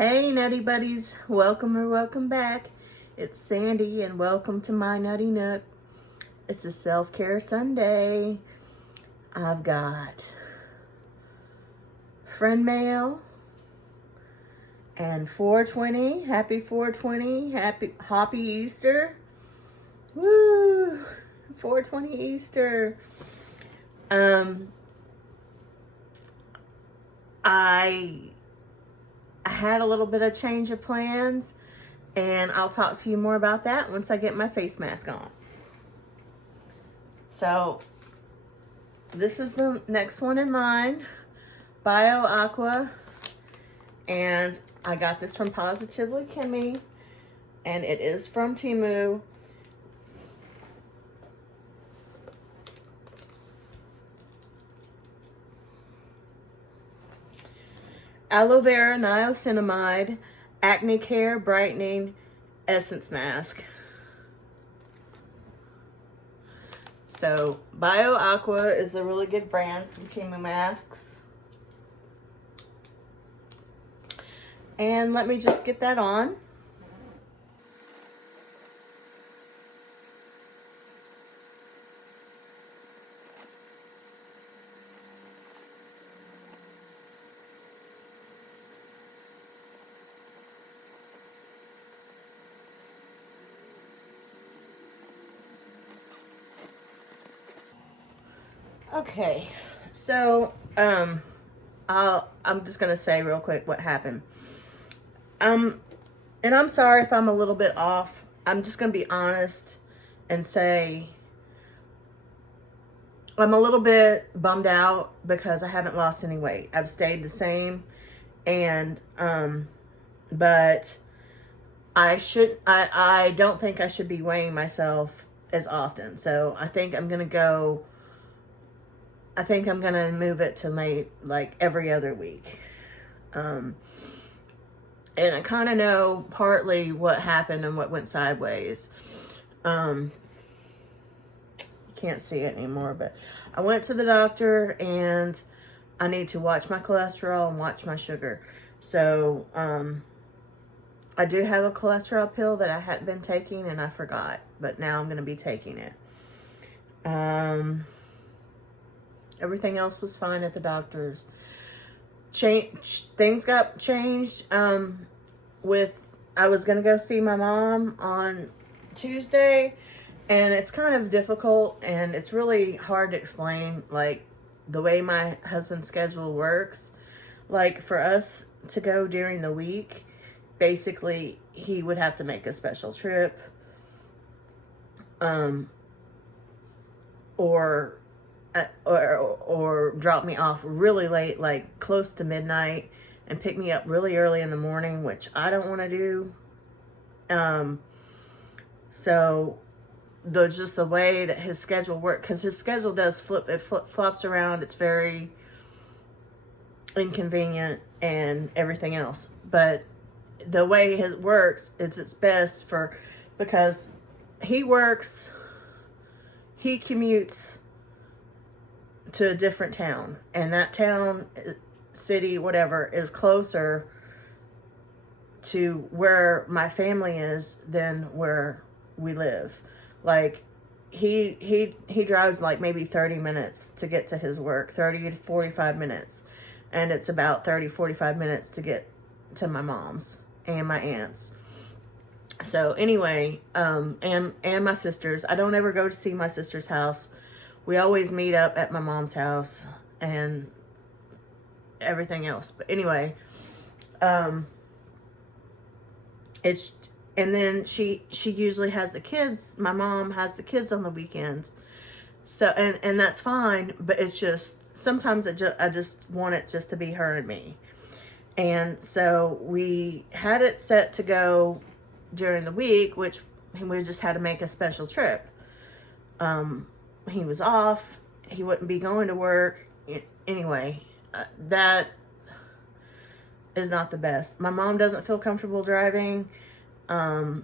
Hey Nutty Buddies, welcome or welcome back. It's Sandy and welcome to my Nutty Nook. It's a self-care Sunday. I've got friend mail and 420. Happy 420. Happy Hoppy Easter. Woo! 420 Easter. I had a little bit of change of plans, and I'll talk to you more about that once I get my face mask on. So this is the next one in line, Bio Aqua, and I got this from Positively Kimmy, and it is from Temu. Aloe Vera Niacinamide Acne Care Brightening Essence Mask. So, Bio Aqua is a really good brand from Temu masks. And let me just get that on. Okay, so I'm just gonna say real quick what happened. And I'm sorry if I'm a little bit off. I'm just gonna be honest and say I'm a little bit bummed out because I haven't lost any weight. I've stayed the same, and but I don't think I should be weighing myself as often. So I think I'm gonna move it to like every other week. And I kind of know partly what happened and what went sideways. You can't see it anymore, but I went to the doctor and I need to watch my cholesterol and watch my sugar. So, I do have a cholesterol pill that I hadn't been taking and I forgot, but now I'm going to be taking it. Everything else was fine at the doctor's. Things got changed I was going to go see my mom on Tuesday, and it's kind of difficult and it's really hard to explain, like, the way my husband's schedule works. Like, for us to go during the week, basically he would have to make a special trip, or drop me off really late, like close to midnight, and pick me up really early in the morning, which I don't want to do. So just the way that his schedule works, because his schedule does flops around. It's very inconvenient and everything else. But the way it works is it's best because he commutes to a different town, and that town, city, whatever, is closer to where my family is than where we live. Like, he drives like maybe 30 minutes to get to his work, 30 to 45 minutes, and it's about 30-45 minutes to get to my mom's and my aunt's. So anyway, and my sister's. I don't ever go to see my sister's house. We always meet up at my mom's house and everything else. But anyway, and then she usually has the kids. My mom has the kids on the weekends. So, and that's fine, but it's just, sometimes I just want it just to be her and me. And so we had it set to go during the week, which we just had to make a special trip. He was off. He wouldn't be going to work. Anyway, that is not the best. My mom doesn't feel comfortable driving. I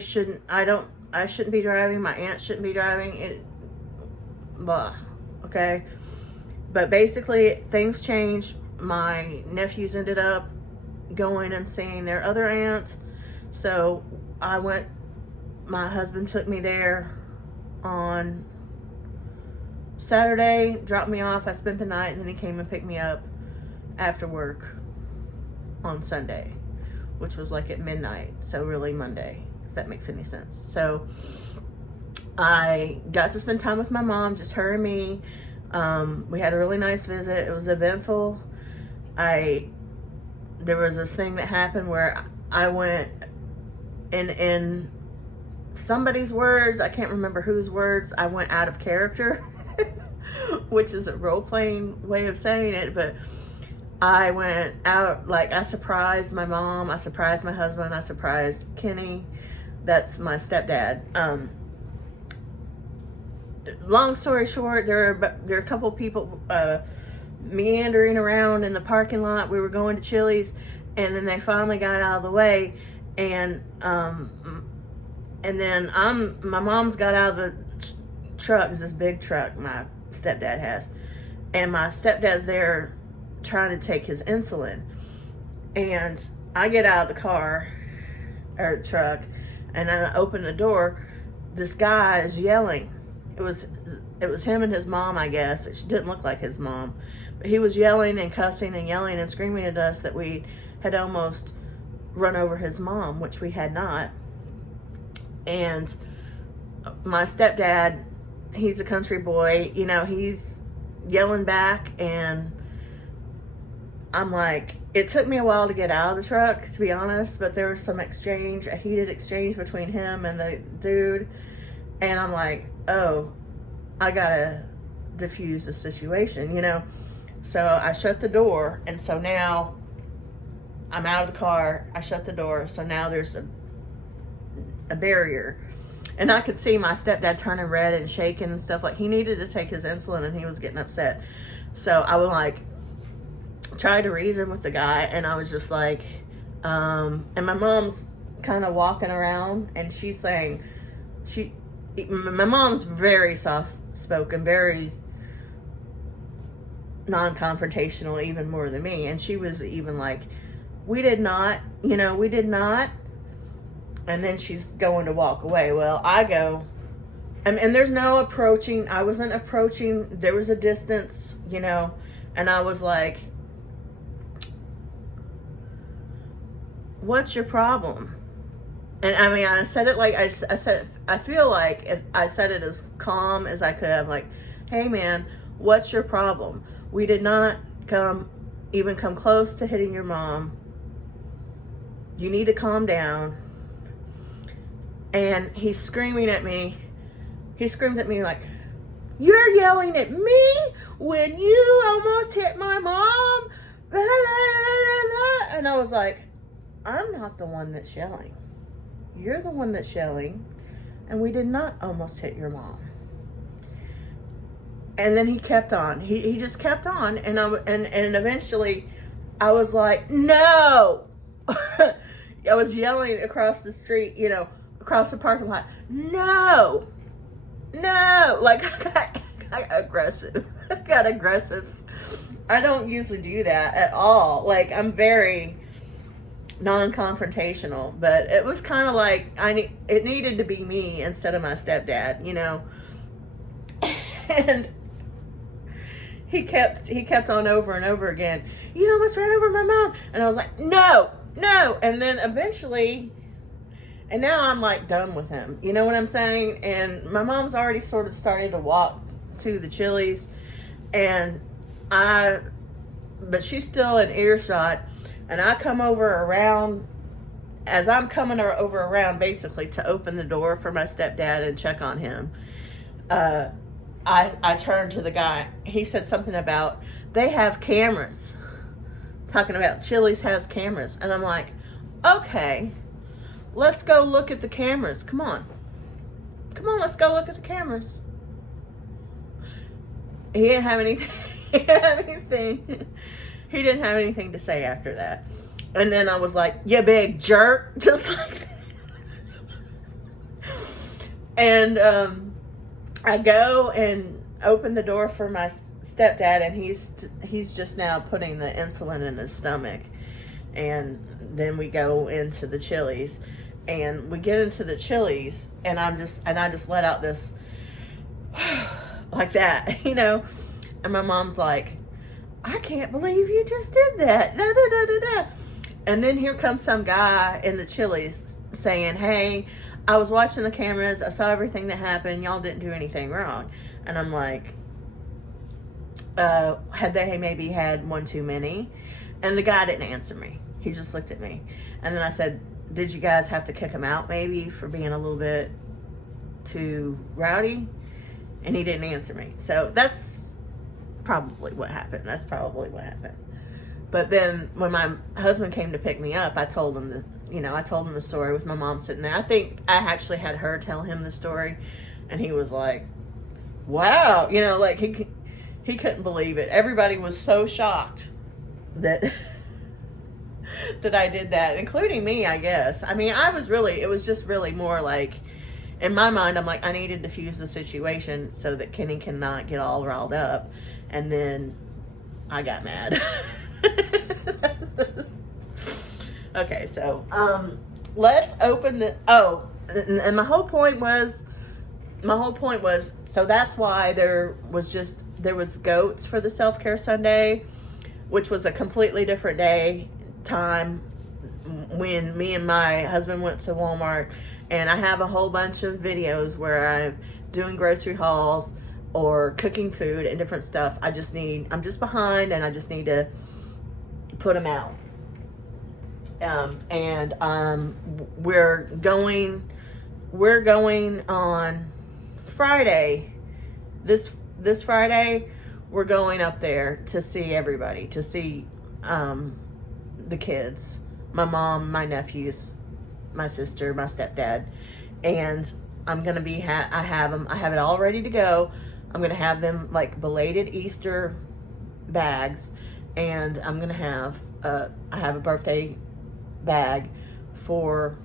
shouldn't be driving. My aunt shouldn't be driving. Okay. But basically, things changed. my nephews ended up going and seeing their other aunt. So my husband took me there on Saturday, dropped me off. I spent the night, and then he came and picked me up after work on Sunday, which was like at midnight. So really Monday, if that makes any sense. So I got to spend time with my mom, just her and me. We had a really nice visit. It was eventful. There was this thing that happened where I went in somebody's words, I can't remember whose words, I went out of character, which is a role-playing way of saying it, but I went out, like, I surprised my mom, I surprised my husband, I surprised Kenny, that's my stepdad. Long story short, there are a couple people meandering around in the parking lot. We were going to Chili's, and then they finally got out of the way, and then my mom's got out of the truck. It's this big truck my stepdad has, and my stepdad's there trying to take his insulin, and I get out of the car or truck, and I open the door. This guy is yelling. It was him and his mom, I guess. It didn't look like his mom, but he was yelling and cussing and yelling and screaming at us that we had almost run over his mom, which we had not. And my stepdad, he's a country boy, you know, he's yelling back, and I'm like, it took me a while to get out of the truck, to be honest, but there was some exchange, a heated exchange between him and the dude, and I'm like, oh, I gotta diffuse the situation, you know? So I shut the door, and so now I'm out of the car, I shut the door, so now there's a barrier. And I could see my stepdad turning red and shaking and stuff, like he needed to take his insulin and he was getting upset. So I would like try to reason with the guy, and I was just like, and my mom's kind of walking around, and she's saying, my mom's very soft-spoken, very non-confrontational, even more than me, and she was even like, we did not, and then she's going to walk away. Well, I go, and there's no approaching. I wasn't approaching. There was a distance, and I was like, what's your problem? And I mean, I said it like, I said, I feel like if I said it as calm as I could. I'm like, hey man, what's your problem? We did not even come close to hitting your mom. You need to calm down. And he's screaming at me. He screams at me like, you're yelling at me when you almost hit my mom. And I was like, I'm not the one that's yelling. You're the one that's yelling. And we did not almost hit your mom. And then he kept on. He just kept on. And eventually I was like, no. I was yelling across the street, across the parking lot. No. Like, I got aggressive. I got aggressive. I don't usually do that at all. Like, I'm very non-confrontational, but it was kind of like it needed to be me instead of my stepdad, And he kept on over and over again. You almost ran over my mom, and I was like, no. And then eventually, and now I'm like done with him. You know what I'm saying? And my mom's already sort of started to walk to the Chili's, but she's still in earshot. And I come over around, as I'm coming over around basically to open the door for my stepdad and check on him. I turned to the guy. He said something about, they have cameras. Talking about Chili's has cameras. And I'm like, okay, let's go look at the cameras. Come on, let's go look at the cameras. He didn't have anything. He didn't have anything to say after that. And then I was like, you big jerk. Just like that. And I go and open the door for my stepdad, and he's just now putting the insulin in his stomach. And then we go into the Chili's, and we get into the Chili's, and I just let out this like that, you know. And my mom's like, I can't believe you just did that. Da, da, da, da, da. And then here comes some guy in the Chili's saying, hey, I was watching the cameras. I saw everything that happened. Y'all didn't do anything wrong. And I'm like, had they maybe had one too many? And the guy didn't answer me. He just looked at me. And then I said, did you guys have to kick him out maybe for being a little bit too rowdy? And he didn't answer me. So that's probably what happened. But then when my husband came to pick me up, I told him the story with my mom sitting there. I think I actually had her tell him the story, and he was like, wow, you know, like he couldn't believe it. Everybody was so shocked that that I did that, including me, I guess. I mean, it was just really more like, in my mind, I'm like, I need to diffuse the situation so that Kenny cannot get all riled up. And then I got mad. Okay, so let's open the, and my whole point was, so that's why there was goats for the self-care Sunday, which was a completely different time when me and my husband went to Walmart. And I have a whole bunch of videos where I'm doing grocery hauls or cooking food and different stuff. I'm just behind, and I just need to put them out. We're going on Friday. This Friday, we're going up there to see everybody, to see the kids, my mom, my nephews, my sister, my stepdad, and I'm gonna be I have it all ready to go. I'm gonna have them like belated Easter bags, and I'm gonna have I have a birthday bag for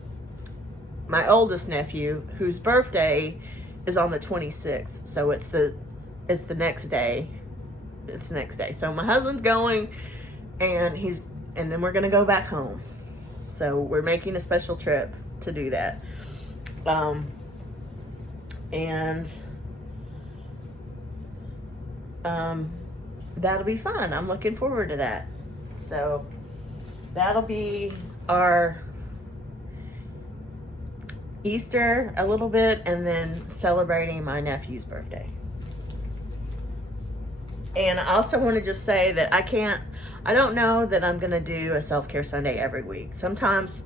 my oldest nephew, whose birthday is on the 26th. So it's the next day. It's the next day. So my husband's going, and then we're gonna go back home. So we're making a special trip to do that. That'll be fun. I'm looking forward to that. So that'll be our Easter a little bit, and then celebrating my nephew's birthday. And I also want to just say that I don't know that I'm going to do a self-care Sunday every week. Sometimes,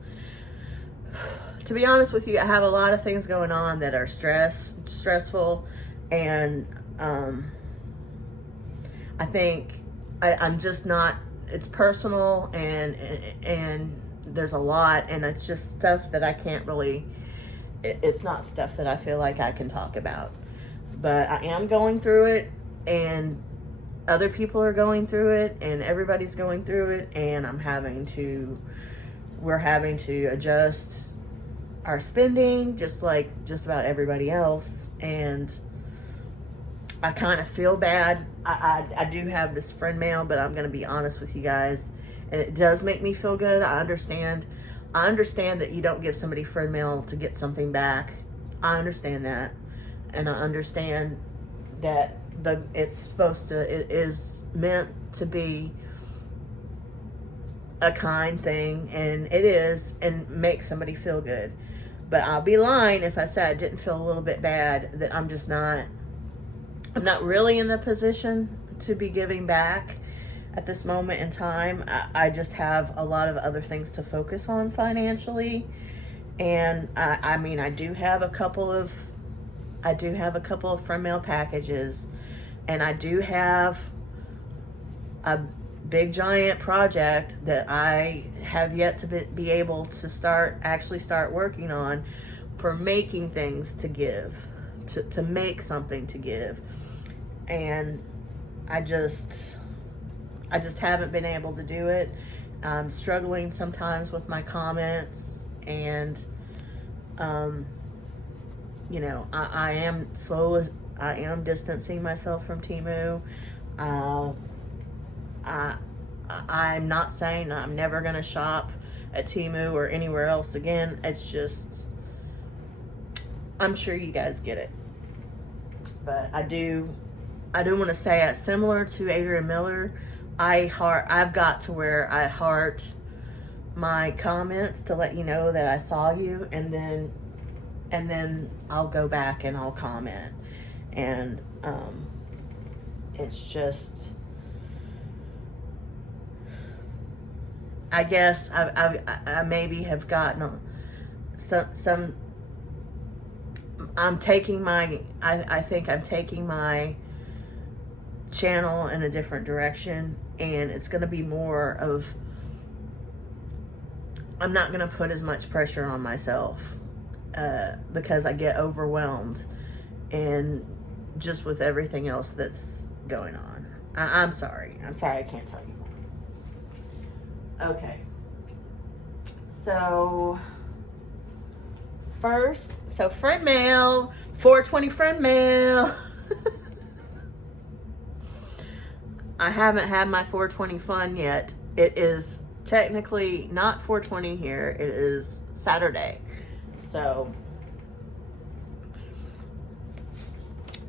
to be honest with you, I have a lot of things going on that are stressful, and I think I'm just not, it's personal, and there's a lot, and it's just stuff that I can't really, it's not stuff that I feel like I can talk about. But I am going through it, and other people are going through it, and everybody's going through it, and we're having to adjust our spending just like just about everybody else. And I kind of feel bad. I do have this friend mail, but I'm going to be honest with you guys, and it does make me feel good. I understand that you don't give somebody friend mail to get something back. I understand that, and I understand that it is meant to be a kind thing, and it is, and make somebody feel good. But I'll be lying if I said I didn't feel a little bit bad, that I'm not really in the position to be giving back at this moment in time. I just have a lot of other things to focus on financially. And I mean, I do have a couple of friend mail packages, and I do have a big giant project that I have yet to be able to start working on, for making things to give, to make something to give. And I just haven't been able to do it. I'm struggling sometimes with my comments, and I am distancing myself from Temu. I'm not saying I'm never going to shop at Temu or anywhere else again. It's just, I'm sure you guys get it. But I do want to say, similar to Adrian Miller, I've got to where I heart my comments to let you know that I saw you, and then I'll go back and I'll comment. And it's just, I guess I maybe have gotten some I'm taking my, I think I'm taking my channel in a different direction, and it's going to be more of, I'm not going to put as much pressure on myself because I get overwhelmed and just with everything else that's going on. I'm sorry I can't tell you. Okay, so first, friend mail, 420 friend mail. I haven't had my 420 fun yet. It is technically not 420 here. It is Saturday. So,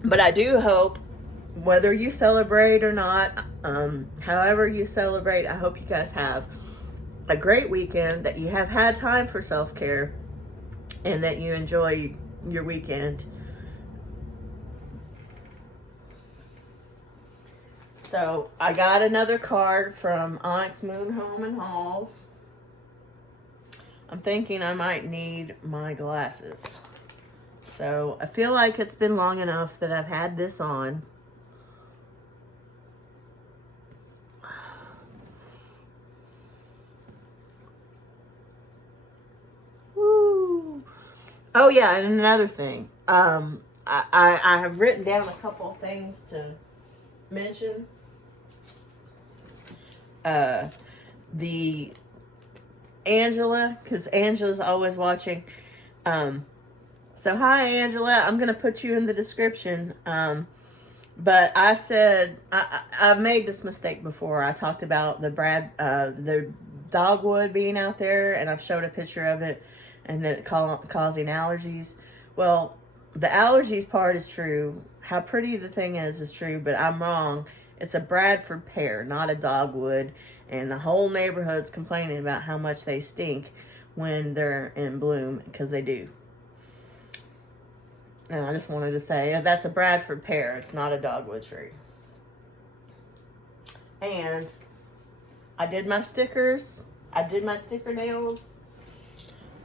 but I do hope, whether you celebrate or not, however you celebrate, I hope you guys have a great weekend, that you have had time for self-care, and that you enjoy your weekend. So I got another card from Onyx Moon Home and Halls. I'm thinking I might need my glasses. So I feel like it's been long enough that I've had this on. Woo. Oh yeah, and another thing. I have written down a couple of things to mention. The Angela, because Angela's always watching. So hi Angela, I'm gonna put you in the description. But I said I've made this mistake before. I talked about the dogwood being out there, and I've showed a picture of it, and then it causing allergies. Well, the allergies part is true. How pretty the thing is true, but I'm wrong. It's a Bradford pear, not a dogwood, and the whole neighborhood's complaining about how much they stink when they're in bloom, because they do. And I just wanted to say, that's a Bradford pear. It's not a dogwood tree. And I did my stickers. I did my sticker nails.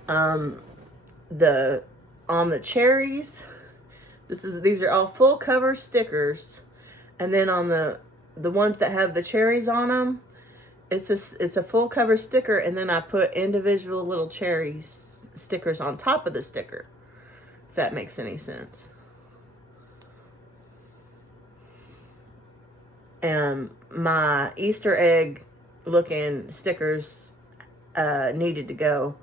On the cherries, these are all full cover stickers. And then on the ones that have the cherries on them, it's a full cover sticker, and then I put individual little cherry stickers on top of the sticker. If that makes any sense. And my Easter egg looking stickers needed to go.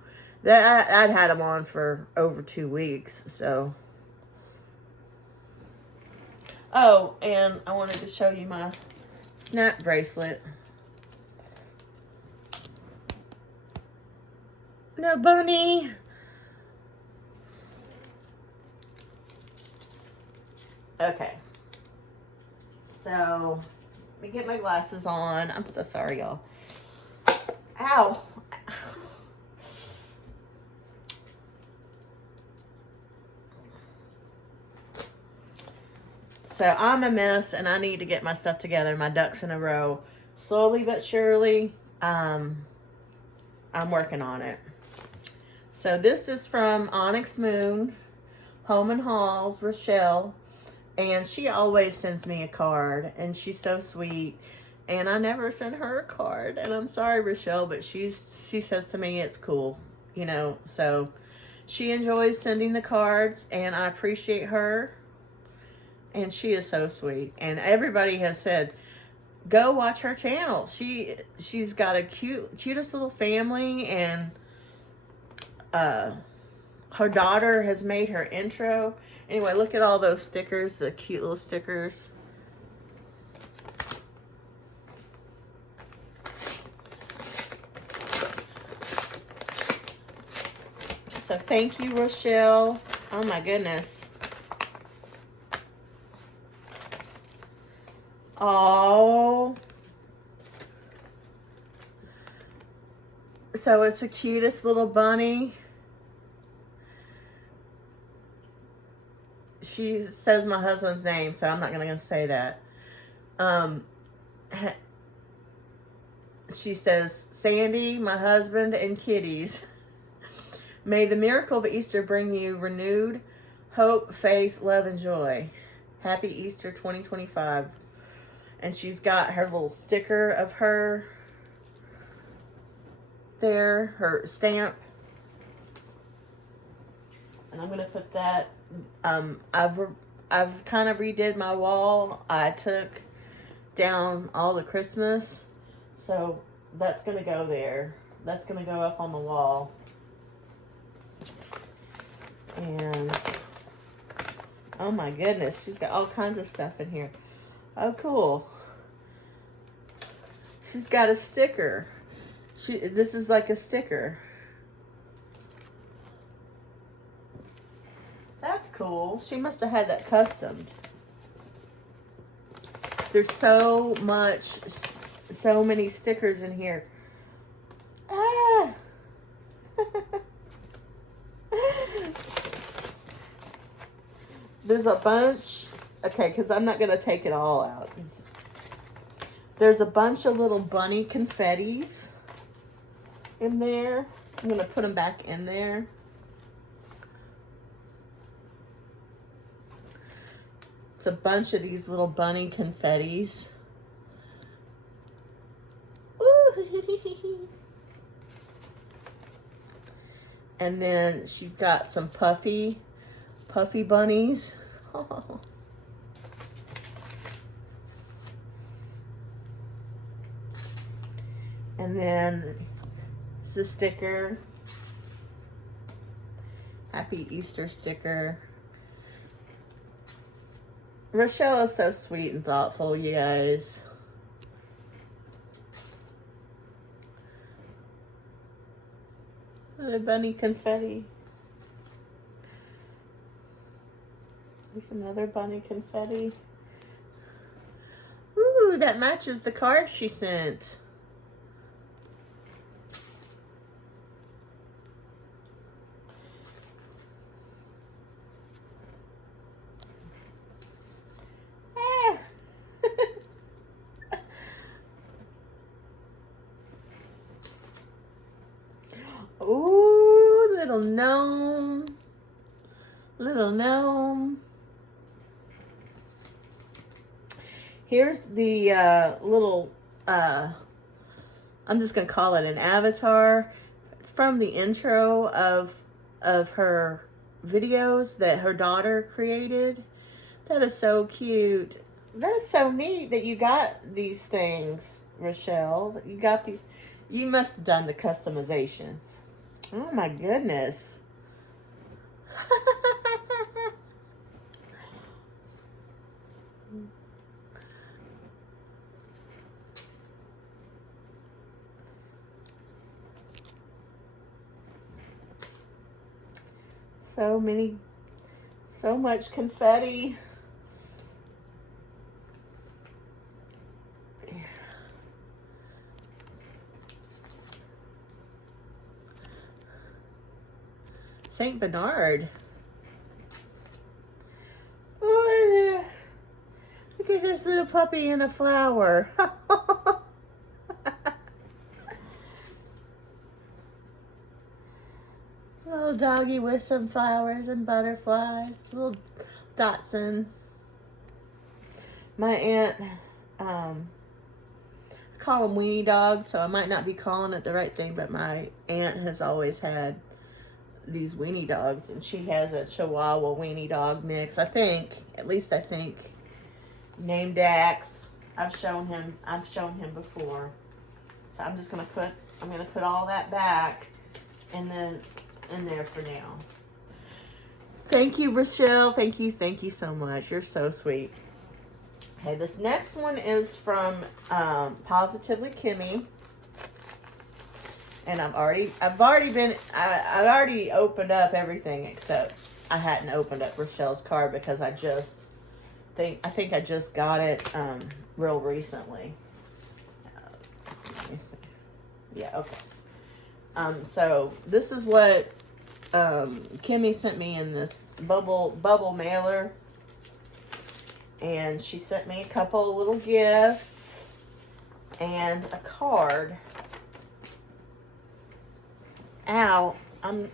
I'd had them on for over 2 weeks, so. Oh, and I wanted to show you my snap bracelet. No, bunny. Okay. So, let me get my glasses on. I'm so sorry, y'all. Ow. So I'm a mess, and I need to get my stuff together, my ducks in a row. Slowly but surely, I'm working on it. So this is from Onyx Moon, Home and Halls, Rochelle. And she always sends me a card, and she's so sweet. And I never send her a card. And I'm sorry, Rochelle, but she says to me it's cool, you know. So she enjoys sending the cards, and I appreciate her. And she is so sweet. And everybody has said, go watch her channel. She's got a cutest little family, and her daughter has made her intro. Anyway, look at all those stickers, the cute little stickers. So thank you, Rochelle. Oh my goodness. Oh. So it's the cutest little bunny. She says my husband's name, so I'm not going to say that. She says, Sandy, my husband, and kitties. May the miracle of Easter bring you renewed hope, faith, love, and joy. Happy Easter 2025. And she's got her little sticker of her there, her stamp. And I'm going to put that, I've kind of redid my wall. I took down all the Christmas. So that's going to go there. That's going to go up on the wall. And oh my goodness, she's got all kinds of stuff in here. Oh, cool. She's got a sticker. This is like a sticker. That's cool. She must have had that customed. There's so many stickers in here. Ah! There's a bunch. Okay, because I'm not going to take it all out. There's a bunch of little bunny confettis in there. I'm going to put them back in there. It's a bunch of these little bunny confettis. Ooh. And then she's got some puffy bunnies. Oh. And then it's a sticker. Happy Easter sticker. Rochelle is so sweet and thoughtful, you guys. The bunny confetti. There's another bunny confetti. Ooh, that matches the card she sent. Ooh, little gnome. Little gnome. Here's the little, I'm just going to call it an avatar. It's from the intro of her videos that her daughter created. That is so cute. That is so neat that you got these things, Rochelle. You got these. You must have done the customization. Oh my goodness. So much confetti. Saint Bernard. Oh, look at this little puppy in a flower. Little doggy with some flowers and butterflies. Little Dotson. My aunt, I call them weenie dogs, so I might not be calling it the right thing, but my aunt has always had these weenie dogs, and she has a Chihuahua weenie dog mix, I think, at least I think, named Dax. I've shown him before. So I'm gonna put all that back and then in there for now. Thank you, Rochelle. Thank you so much. You're so sweet. Okay, this next one is from Positively Kimmy. And I've already opened up everything except I hadn't opened up Rochelle's card because I think I just got it real recently. Let me see. Yeah, okay. So this is what Kimmy sent me in this bubble mailer, and she sent me a couple of little gifts and a card. Ow, I'm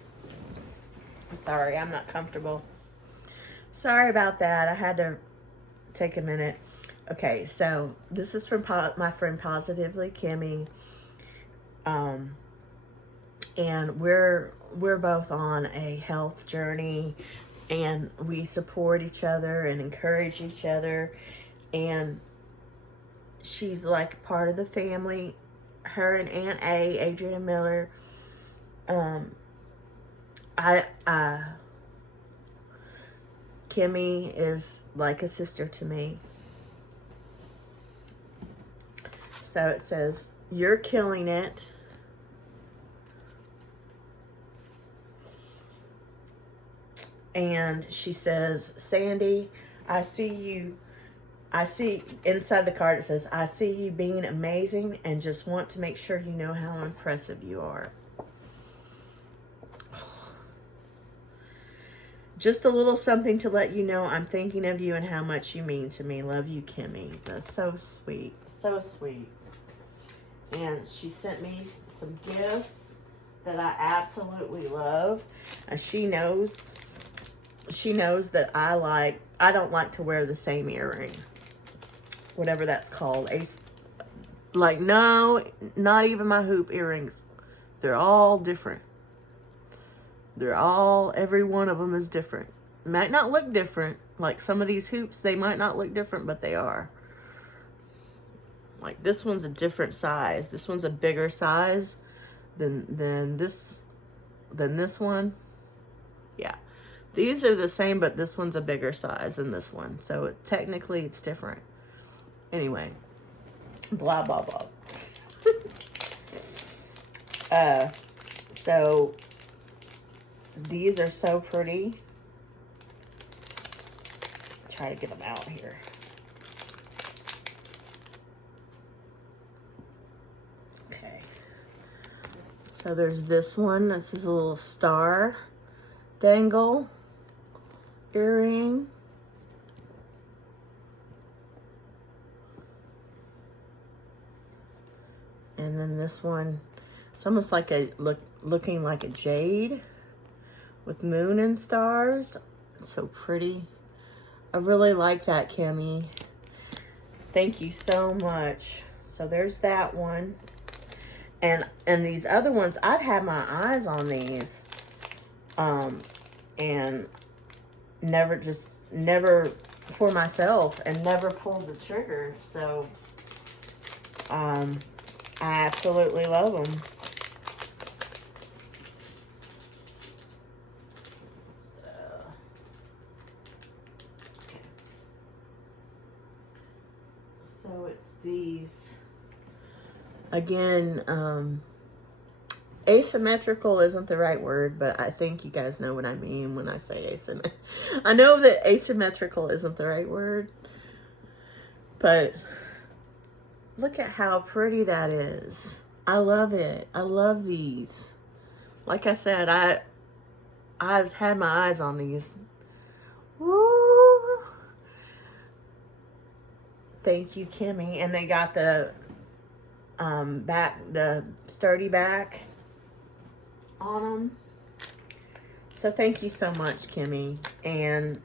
sorry, I'm not comfortable. Sorry about that. I had to take a minute. Okay, so this is from my friend Positively Kimmy. And we're both on a health journey, and we support each other and encourage each other. And she's like part of the family. Her and Aunt A, Adrienne Miller. Kimmy is like a sister to me. So it says, "You're killing it." And she says, "Sandy, I see inside the card it says, I see you being amazing and just want to make sure you know how impressive you are. Just a little something to let you know I'm thinking of you and how much you mean to me. Love you, Kimmy." That's so sweet. So sweet. And she sent me some gifts that I absolutely love. And she knows that I don't like to wear the same earring. Whatever that's called. No, not even my hoop earrings. They're all different. Every one of them is different. Might not look different. Like some of these hoops, they might not look different, but they are. Like this one's a different size. This one's a bigger size than this one. Yeah. These are the same, but this one's a bigger size than this one. So technically it's different. Anyway, blah, blah, blah. So these are so pretty. Try to get them out here. Okay. So there's this one. This is a little star dangle earring. And then this one, it's almost like looking like a jade with moon and stars. It's so pretty. I really like that, Kimmy. Thank you so much. So there's that one. And these other ones, I'd had my eyes on these. And never for myself and never pulled the trigger. So, I absolutely love them. So it's these, again, asymmetrical isn't the right word, but I think you guys know what I mean when I say asymmetrical. I know that asymmetrical isn't the right word, but look at how pretty that is. I love it. I love these. Like I said, I've had my eyes on these. Woo! Thank you, Kimmy. And they got the the sturdy back on them. So thank you so much, Kimmy. And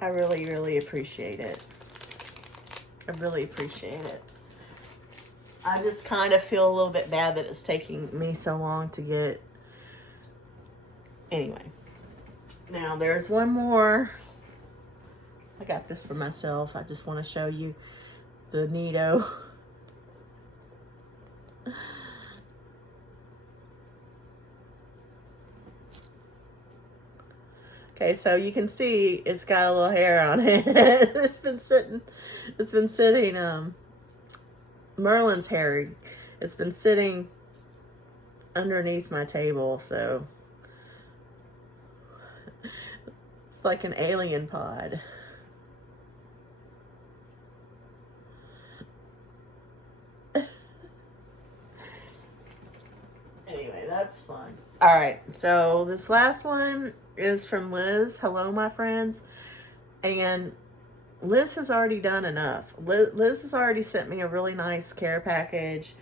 I really, really appreciate it. I really appreciate it. I just kind of feel a little bit bad that it's taking me so long to get. Anyway, now there's one more. I got this for myself. I just want to show you the neato. Okay, so you can see it's got a little hair on it. It's been sitting, Merlin's hair. It's been sitting underneath my table, so it's like an alien pod. Anyway, that's fun. All right, so this last one is from Liz. Hello, my friends. And Liz has already done enough. Liz has already sent me a really nice care package.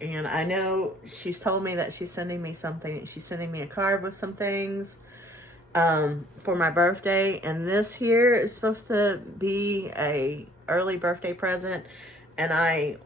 And I know she's told me that she's sending me something. She's sending me a card with some things for my birthday. And this here is supposed to be a early birthday present. And I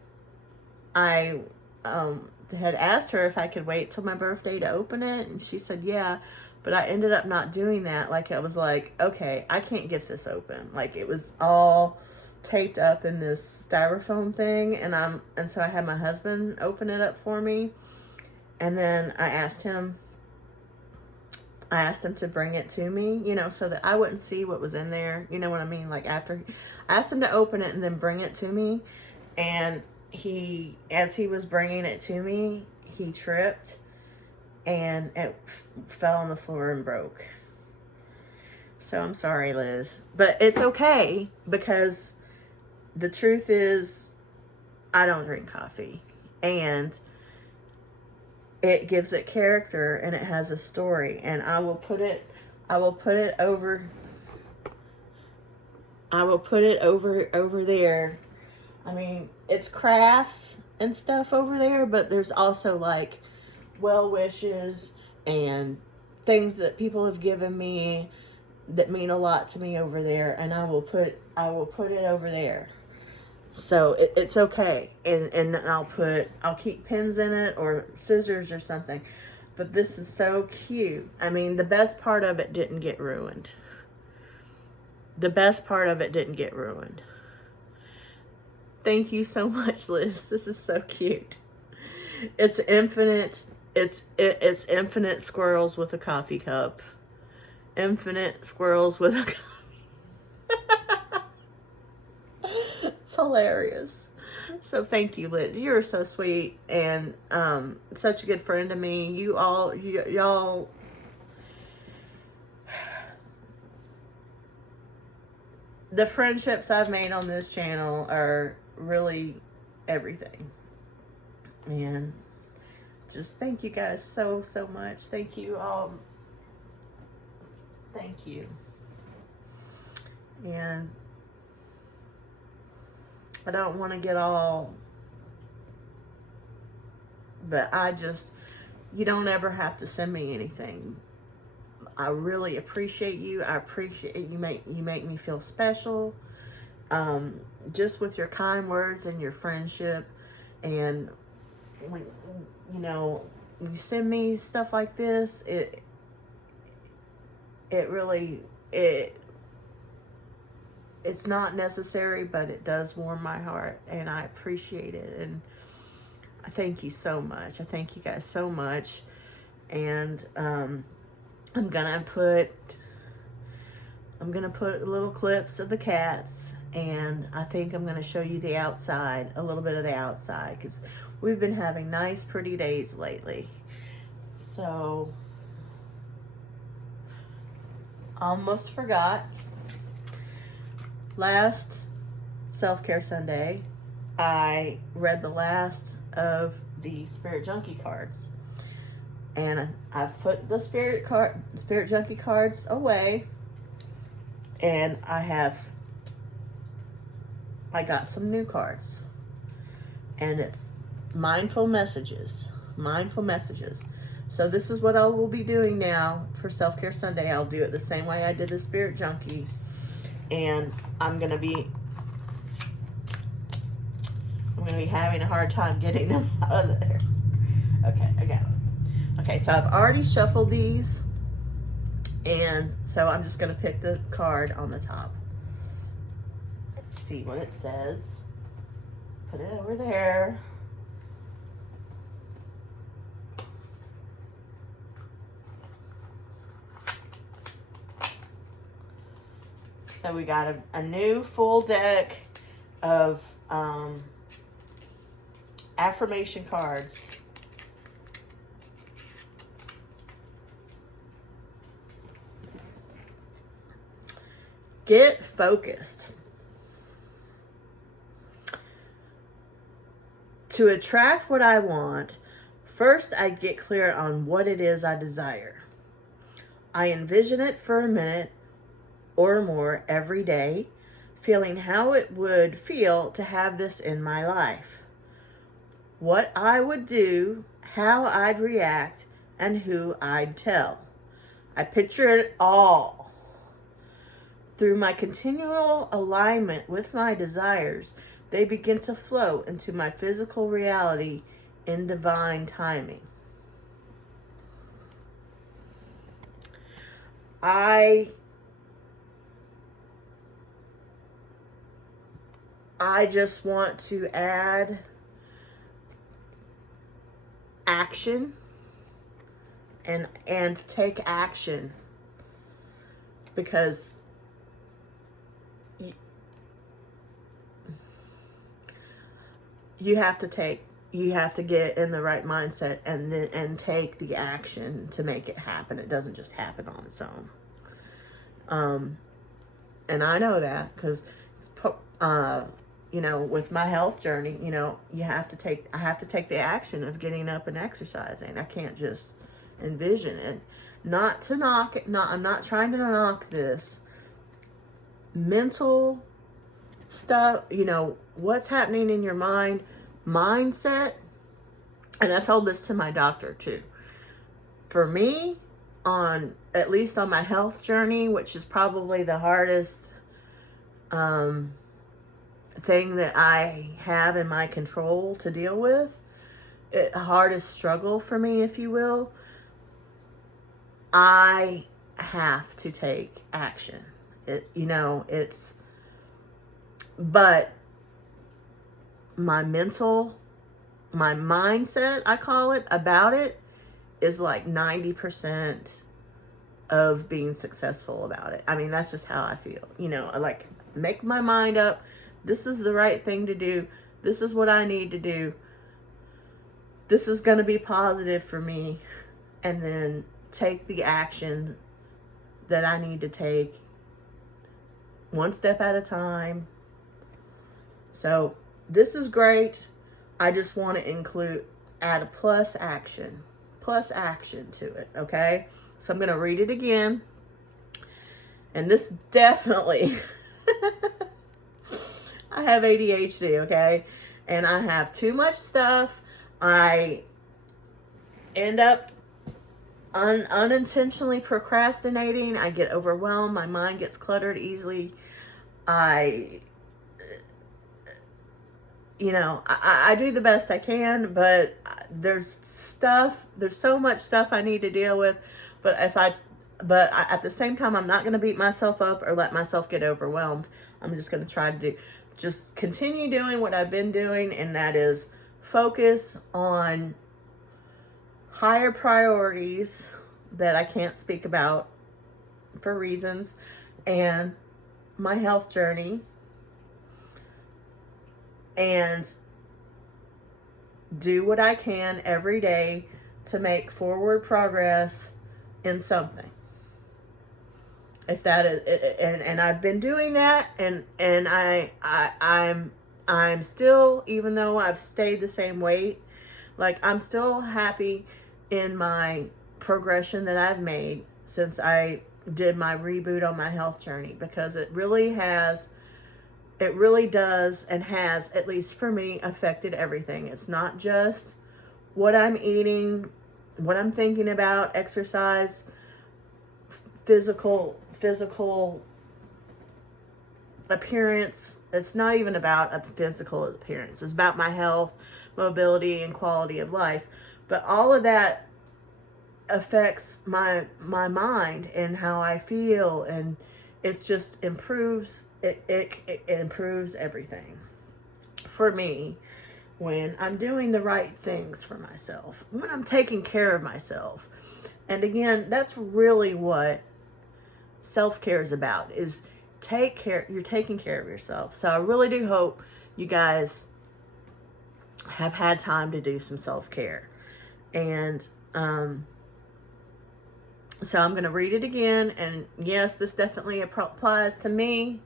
had asked her if I could wait till my birthday to open it. And she said, yeah. But I ended up not doing that. Like, I was like, okay, I can't get this open. Like, it was all taped up in this styrofoam thing. And so I had my husband open it up for me. And then I asked him to bring it to me, you know, so that I wouldn't see what was in there. You know what I mean? Like, after I asked him to open it and then bring it to me. And as he was bringing it to me, he tripped and it fell on the floor and broke. So I'm sorry, Liz, but it's okay, because the truth is I don't drink coffee, and it gives it character and it has a story, and I will put it over there. I mean, it's crafts and stuff over there, but there's also like well wishes and things that people have given me that mean a lot to me over there, and I will put it over there. So it's okay, and I'll keep pins in it or scissors or something. But this is so cute. I mean, the best part of it didn't get ruined. Thank you so much, Liz. This is so cute. It's infinite. It's infinite squirrels with a coffee cup. Infinite squirrels with a coffee. It's hilarious. So thank you, Liz. You're so sweet and such a good friend to me. Y'all. The friendships I've made on this channel are really everything. And just thank you guys so much. Thank you all. Thank you. And I don't want to get all, but you don't ever have to send me anything. I really appreciate you. I appreciate you make me feel special. Just with your kind words and your friendship, and when you send me stuff like this, it really it's not necessary, but it does warm my heart, and I appreciate it, and I thank you so much. I thank you guys so much, and I'm gonna put little clips of the cats, and I think I'm gonna show you the outside, a little bit of the outside, because we've been having nice, pretty days lately. So, almost forgot. Last Self-Care Sunday, I read the last of the Spirit Junkie cards. And I've put the Spirit Junkie cards away. And I got some new cards. And it's mindful messages. Mindful messages. So this is what I will be doing now for Self-Care Sunday. I'll do it the same way I did the Spirit Junkie. And I'm gonna be having a hard time getting them out of there. Okay, I got them. Okay, so I've already shuffled these, and so I'm just gonna pick the card on the top. Let's see what it says. Put it over there. So we got a new full deck of affirmation cards. Get focused. To attract what I want, first I get clear on what it is I desire. I envision it for a minute or more every day, feeling how it would feel to have this in my life, what I would do, how I'd react, and who I'd tell. I picture it all. Through my continual alignment with my desires, they begin to flow into my physical reality in divine timing. I just want to add action and take action, because you have to get in the right mindset and take the action to make it happen. It doesn't just happen on its own. And I know that because, with my health journey, I have to take the action of getting up and exercising. I can't just envision it. Not to knock it. I'm not trying to knock this. Mental stuff, what's happening in your mindset. And I told this to my doctor too. For me, at least on my health journey, which is probably the hardest thing that I have in my control to deal with, hardest struggle for me, if you will, I have to take action. But my mindset, I call it, about it, is like 90% of being successful about it. I mean, that's just how I feel. I like make my mind up. This is the right thing to do. This is what I need to do. This is going to be positive for me. And then take the action that I need to take, one step at a time. So this is great. I just want to add a plus action to it. Okay. So I'm going to read it again. And this definitely, I have ADHD. Okay. And I have too much stuff. I end up unintentionally procrastinating. I get overwhelmed. My mind gets cluttered easily. I do the best I can, but there's so much stuff I need to deal with. But at the same time, I'm not going to beat myself up or let myself get overwhelmed. I'm just going to try to just continue doing what I've been doing, and that is focus on higher priorities that I can't speak about for reasons, and my health journey, and do what I can every day to make forward progress in something. If that is, and I've been doing that, and I'm still, even though I've stayed the same weight, like I'm still happy in my progression that I've made since I did my reboot on my health journey, because it really does, and has, at least for me, affected everything. It's not just what I'm eating, what I'm thinking about, exercise, physical appearance. It's not even about a physical appearance. It's about my health, mobility, and quality of life. But all of that affects my mind and how I feel, and it's just improves it improves everything for me when I'm doing the right things for myself, when I'm taking care of myself. And again, that's really what self-care is about, is you're taking care of yourself. So I really do hope you guys have had time to do some self-care. And so I'm going to read it again. And yes, this definitely applies to me.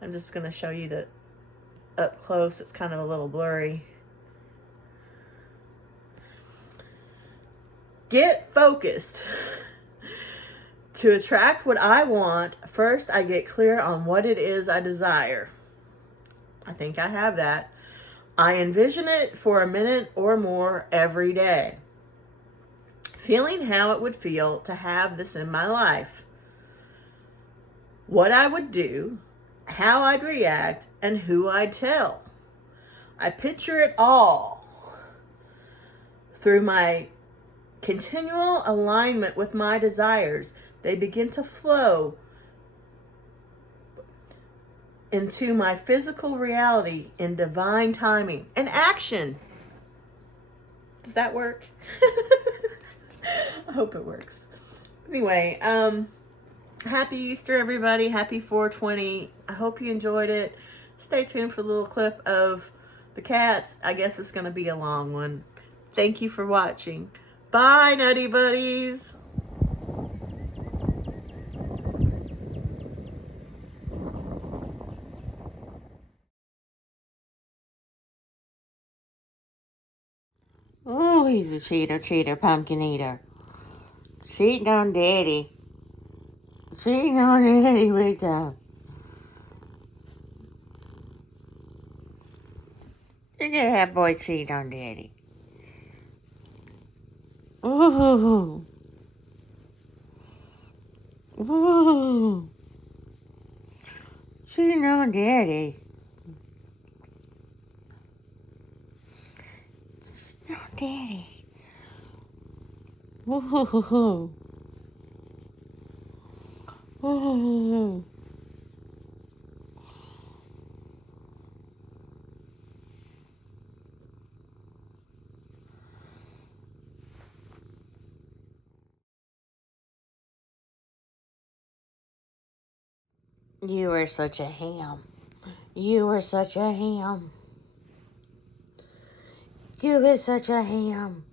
I'm just going to show you that up close. It's kind of a little blurry. Get focused. To attract what I want, first I get clear on what it is I desire. I think I have that. I envision it for a minute or more every day, feeling how it would feel to have this in my life, what I would do, how I'd react, and who I'd tell. I picture it all through my continual alignment with my desires. They begin to flow into my physical reality in divine timing and action. Does that work? I hope it works. Anyway, happy Easter, everybody. Happy 420. I hope you enjoyed it. Stay tuned for a little clip of the cats. I guess it's going to be a long one. Thank you for watching. Bye, Nutty Buddies. Oh, he's a cheater, pumpkin eater. Cheating on Daddy. Cheating on Daddy big time. Look at that boy cheating on Daddy. Ooh. Ooh. Cheating on Daddy. Cheating on Daddy. Ooh. Ooh. You are such a ham. You are such a ham. You is such a ham.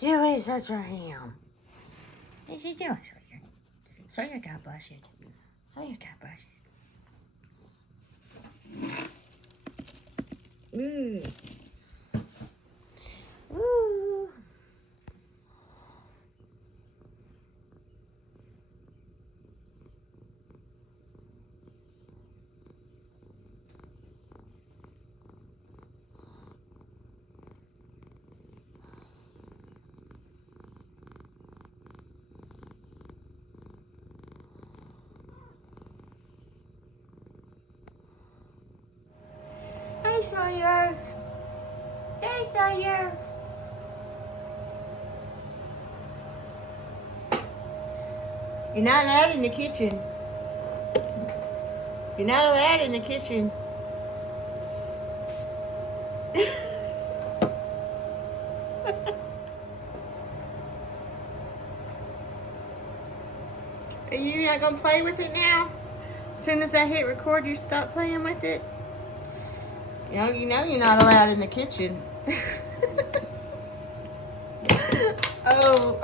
You is such a ham. What you doing, Sawyer? Sawyer got busted. Sawyer got busted. Ooh. Hey, Sawyer. Hey, Sawyer. You're not allowed in the kitchen. You're not allowed in the kitchen. Are you not gonna play with it now? As soon as I hit record, you stop playing with it? You know you're not allowed in the kitchen. Oh.